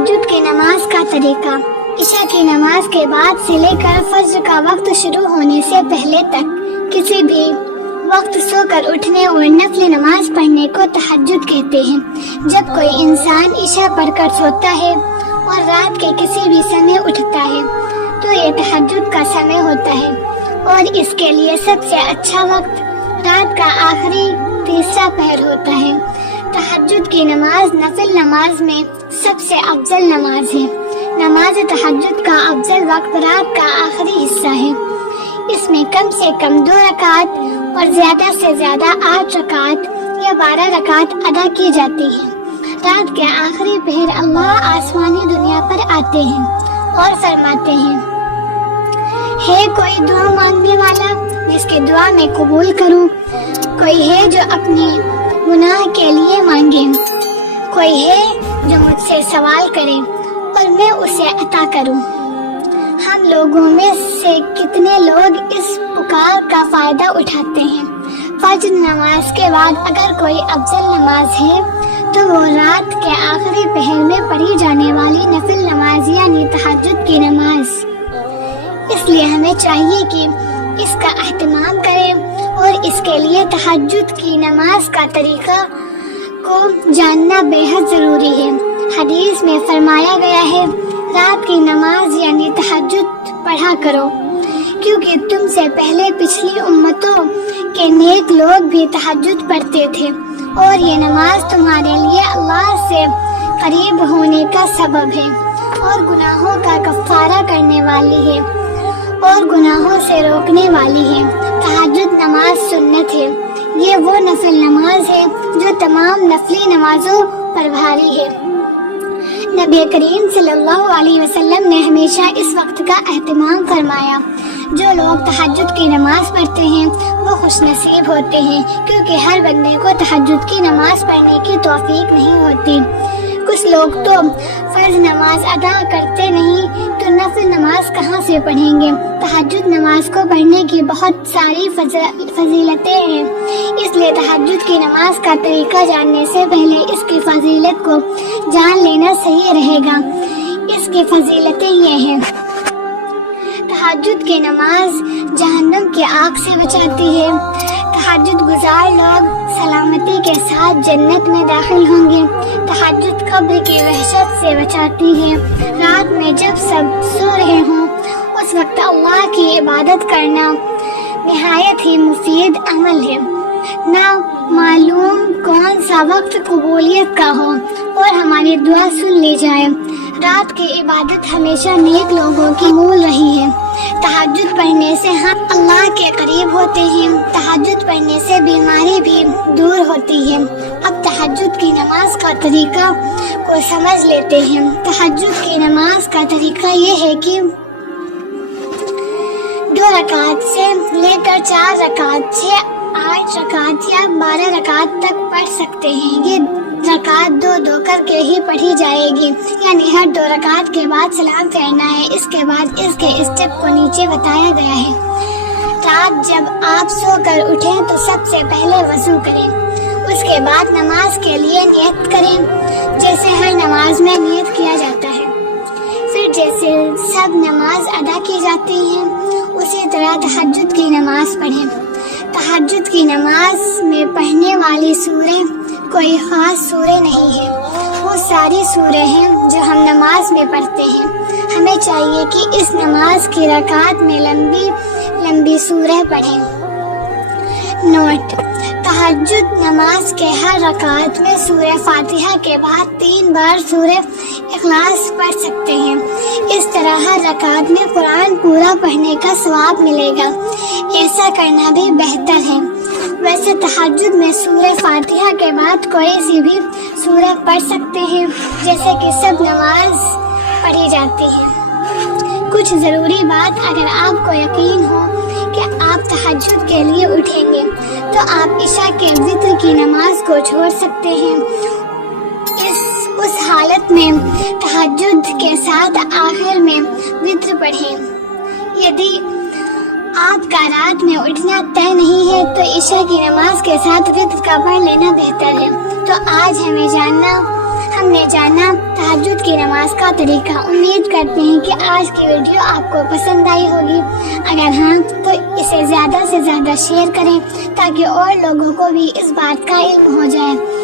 तहज्जुद की नमाज का तरीका। इशा की नमाज के बाद से लेकर फज्र का वक्त शुरू होने से पहले तक किसी भी वक्त सोकर उठने और नफल नमाज पढ़ने को तहज्जुद कहते हैं। जब कोई इंसान इशा पढ़कर सोता है और रात के किसी भी समय उठता है तो ये तहज्जुद का समय होता है और इसके लिए सबसे अच्छा वक्त रात का आखिरी तीसरा पहर होता है। तहज्जुद की नमाज नफल नमाज में सबसे अफजल नमाज है। नमाज तहज्जुद का अफजल वक्त रात का आखिरी हिस्सा है। इसमें कम से कम 2 रकात और ज्यादा से ज्यादा 8 रकात या 12 रकात अदा की जाती हैं। रात के आखिरी पहर अल्लाह आसमानी दुनिया पर आते हैं और फरमाते हैं, है कोई दुआ मांगने वाला जिसकी दुआ मैं कबूल करूं? कोई है जो अपनी गुनाह के लिए मांगे? कोई है जो मुझसे सवाल करे और मैं उसे अता करूं? हम लोगों में से कितने लोग इस पुकार का फायदा उठाते हैं? फज्र नमाज के बाद अगर कोई अफजल नमाज है तो वो रात के आखिरी पहर में पढ़ी जाने वाली नफल नमाज यानी तहज्जुद की नमाज। इसलिए हमें चाहिए कि इसका अहतमाम करें और इसके लिए तहज्जुद की नमाज का तरीका को जानना बेहद जरूरी है। हदीस में फरमाया गया है, रात की नमाज यानी तहज्जुद पढ़ा करो, क्योंकि तुमसे पहले पिछली उम्मतों के नेक लोग भी तहज्जुद पढ़ते थे और ये नमाज तुम्हारे लिए अल्लाह से करीब होने का सबब है और गुनाहों का कफ़ारा करने वाली है और गुनाहों से रोकने वाली है। तहज्जुद नमाज सुन्नत है। ये वो नफल नमाज है जो तमाम नफली नमाजों पर भारी है। नबी करीम सल्लल्लाहु अलैहि वसल्लम ने हमेशा इस वक्त का एहतमाम फरमाया। जो लोग तहज्जुद की नमाज पढ़ते हैं वो खुशनसीब होते हैं, क्योंकि हर बंदे को तहज्जुद की नमाज पढ़ने की तौफीक नहीं होती। कुछ लोग तो फर्ज नमाज अदा करते नहीं तो नफल नमाज कहाँ से पढ़ेंगे। तहज्जुद नमाज को पढ़ने की बहुत सारी फजीलतें हैं, इसलिए तहज्जुद की नमाज का तरीका जानने से पहले इसकी फजीलत को जान लेना सही रहेगा। इसकी फजीलतें ये हैं, तहज्जुद की नमाज जहन्नम की आग से बचाती है। तहज्जुद गुजार लोग सलामती के साथ जन्नत में दाखिल होंगे। तहज्जुद कब्र की वहशत से बचाती है। रात में जब सब सो रहे हों उस वक्त अल्लाह की इबादत करना निहायत ही मुफीद अमल है। ना मालूम कौन सा वक्त कबूलियत का हो और हमारी दुआ सुन ली जाए। रात की इबादत हमेशा नेक लोगों की मूल रही है। तहज्जुद पढ़ने से हम अल्लाह के करीब होते हैं। तहज्जुद पढ़ने से बीमारी भी दूर होती है। अब तहज्जुद की नमाज का तरीका को समझ लेते हैं। तहज्जुद की नमाज का तरीका ये है कि 2 रकात से लेकर 4 रकात से 8 रकात या 12 रकात तक पढ़ सकते हैं। ये रकात 2-2 करके ही पढ़ी जाएगी, यानी हर 2 रकात के बाद सलाम फेरना है। इसके बाद इसके स्टेप को नीचे बताया गया है। रात जब आप सोकर उठें तो सबसे पहले वजू करें, उसके बाद नमाज के लिए नियत करें जैसे हर नमाज में नियत किया जाता है। फिर जैसे सब नमाज अदा की जाती है उसी तरह तहज्जुद की नमाज पढ़ें। तहज्जुद की नमाज में पढ़ने वाली सूरें कोई खास सूरे नहीं है, वो सारी सूरे हैं जो हम नमाज में पढ़ते हैं। हमें चाहिए कि इस नमाज की रकात में लंबी लंबी सूरे पढ़ें। नोट: तहज्जुद नमाज के हर रकात में सूरह फातिहा के बाद 3 बार सूरह इखलास पढ़ सकते हैं। इस तरह हर रकात में कुरान पूरा पढ़ने का सवाब मिलेगा। ऐसा करना भी बेहतर है। वैसे तहज्जुद में सूरह फातिहा के बाद कोई सी भी सूरह पढ़ सकते हैं, जैसे कि सब नमाज पढ़ी जाती है। कुछ ज़रूरी बात: अगर आपको यकीन हो कि आप तहज्जुद के लिए उठेंगे तो आप इशा के वित्र की नमाज को छोड़ सकते हैं। उस हालत में तहज्जुद के साथ आखिर में वित्र पढ़ें। यदि आपका रात में उठना तय नहीं है तो इशा की नमाज के साथ वित्र का पढ़ लेना बेहतर है। तो आज हमने जाना تہجد کی نماز کا طریقہ۔ امید کرتے ہیں کہ آج کی ویڈیو آپ کو پسند آئی ہوگی۔ اگر ہاں تو اسے زیادہ سے زیادہ شیئر کریں تاکہ اور لوگوں کو بھی اس بات کا علم ہو جائے۔